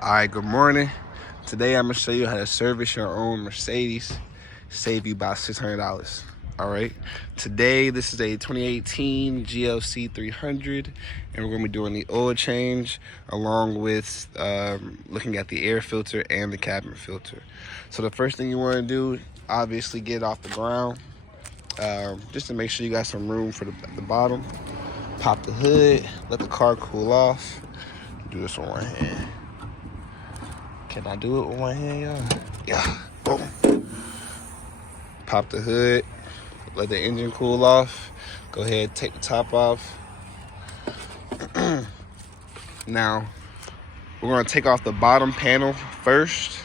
Alright, good morning. Today I'm gonna show you how to service your own Mercedes, save you about $600. Alright, today this is a 2018 GLC 300 and we're gonna be doing the oil change along with looking at the air filter and the cabin filter. So the first thing you want to do, obviously get it off the ground, just to make sure you got some room for the bottom. Pop the hood, let the car cool off. Do this on one hand. Can I do it with one hand, y'all? Yeah, boom. Pop the hood, let the engine cool off. Go ahead, take the top off. Now, we're gonna take off the bottom panel first,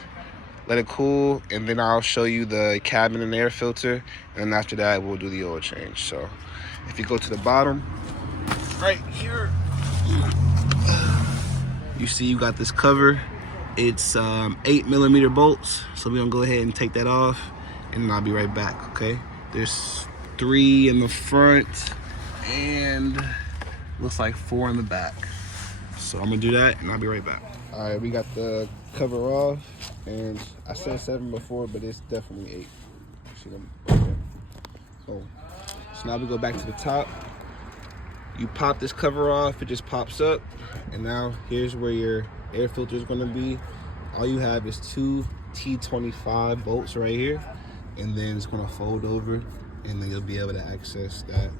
let it cool, and then I'll show you the cabin and air filter, and then after that, we'll do the oil change. So, if you go to the bottom, right here, you see you got this cover. It's 8mm bolts, so we're gonna go ahead and take that off, and then I'll be right back, okay? There's 3 in the front, and looks like 4 in the back. So I'm gonna do that, and I'll be right back. All right, we got the cover off, and I said 7 before, but it's definitely 8. See them? Okay. So now we go back to the top. You pop this cover off, it just pops up, and now here's where your air filter is going to be. All you have is 2 T25 bolts right here, and then it's going to fold over, and then you'll be able to access that.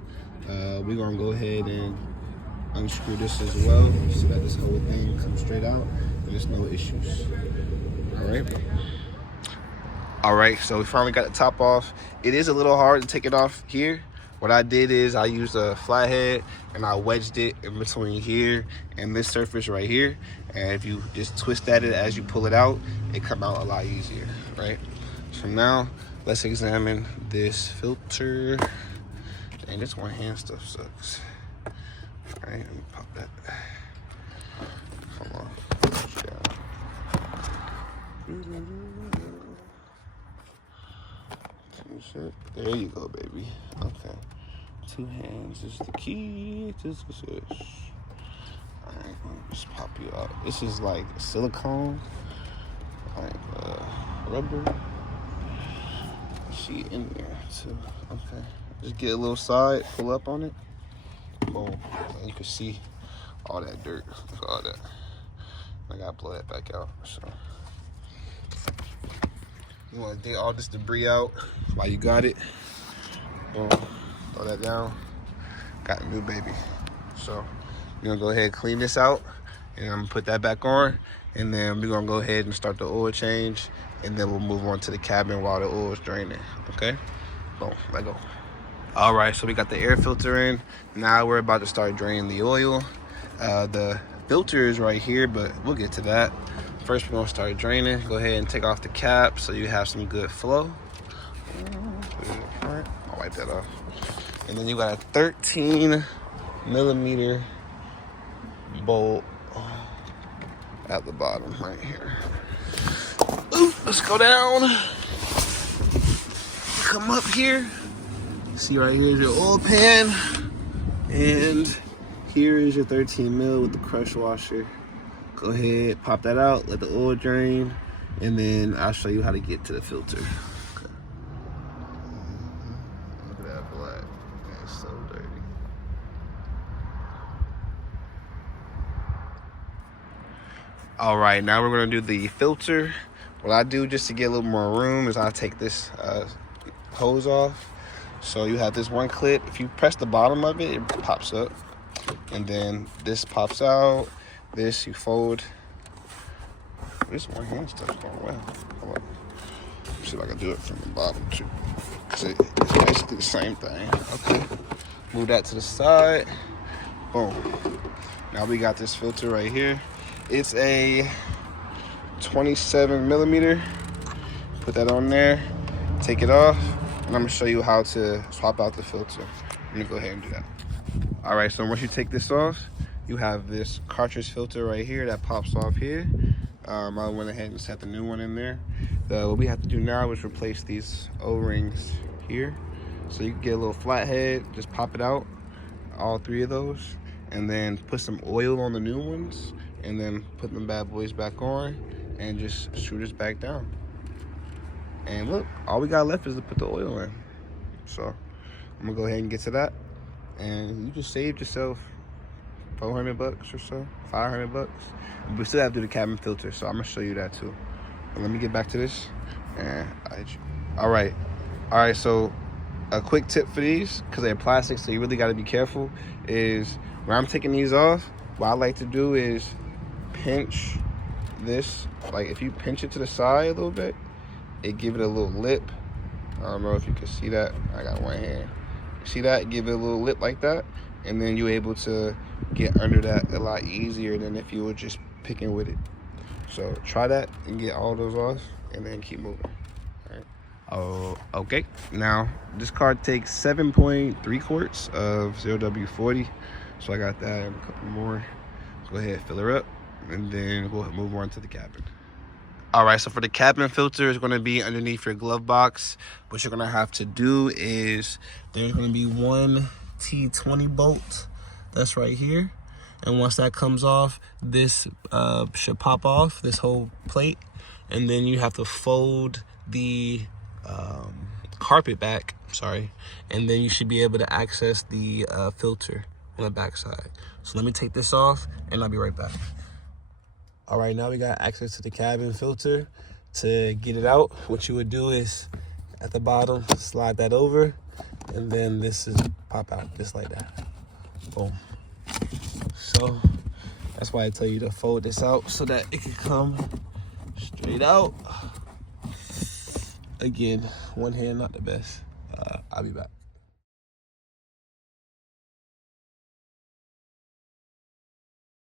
We're going to go ahead and unscrew this as well so that this whole thing comes straight out and there's no issues. All right, so we finally got the top off. It is a little hard to take it off here. What I did is I used a flathead and I wedged it in between here and this surface right here. And if you just twist at it as you pull it out, it come out a lot easier, right? So now let's examine this filter. Dang, this one hand stuff sucks. All right, let me pop that. Hold on. There you go, baby. Okay. 2 hands is the key to success. Alright, let me just pop you out. This is like silicone, like rubber. She in there too. Okay. Just get a little side, pull up on it. Boom. And you can see all that dirt. Look at all that. I gotta blow that back out. So you want to dig all this debris out while you got it. Boom. Throw that down. Got a new baby. So we're gonna go ahead and clean this out, and I'm gonna put that back on, and then we're gonna go ahead and start the oil change, and then we'll move on to the cabin while the oil is draining. Okay? Boom. Let go. All right. So we got the air filter in. Now we're about to start draining the oil. The filter is right here, but we'll get to that. First, we're gonna start draining. Go ahead and take off the cap so you have some good flow. I'll wipe that off. And then you got a 13mm bolt at the bottom right here. Ooh, let's go down. Come up here. See, right here is your oil pan, and here is your 13mm with the crush washer. Go ahead, pop that out, let the oil drain, and then I'll show you how to get to the filter. Okay. Look at that black. That's so dirty. All right, now we're gonna do the filter. What I do just to get a little more room is I take this hose off. So you have this one clip. If you press the bottom of it, it pops up. And then this pops out. This you fold. This one hand stuff's going well. Hold on. See if I can do it from the bottom too. Cause it's basically the same thing. Okay. Move that to the side. Boom. Now we got this filter right here. It's a 27mm. Put that on there. Take it off. And I'm gonna show you how to swap out the filter. Let me go ahead and do that. All right, so once you take this off, you have this cartridge filter right here that pops off here. I went ahead and set the new one in there. What we have to do now is replace these O-rings here. So you can get a little flathead, just pop it out, all 3 of those, and then put some oil on the new ones, and then put them bad boys back on and just screw this back down. And look, all we got left is to put the oil in. So I'm gonna go ahead and get to that. And you just saved yourself $400 or so, $500. We still have to do the cabin filter, so I'm gonna show you that too. But let me get back to this. And all right. So a quick tip for these, because they're plastic, so you really got to be careful, is when I'm taking these off, what I like to do is pinch this. Like if you pinch it to the side a little bit, it give it a little lip. I don't know if you can see that. I got one hand. See that? Give it a little lip like that, and then you're able to get under that a lot easier than if you were just picking with it. So try that and get all those off, and then keep moving. All right. Oh, okay. Now this car takes 7.3 quarts of 0W40, so I got that and a couple more. Go ahead, fill her up, and then we'll move on to the cabin. All right, so for the cabin filter, it's going to be underneath your glove box. What you're going to have to do is there's going to be one T20 bolt that's right here. And once that comes off, this should pop off, this whole plate. And then you have to fold the carpet back, and then you should be able to access the filter on the back side. So let me take this off, and I'll be right back. All right, now we got access to the cabin filter. To get it out, what you would do is at the bottom, slide that over, and then this is pop out just like that. Boom. So that's why I tell you to fold this out so that it can come straight out. Again, one hand not the best. I'll be back.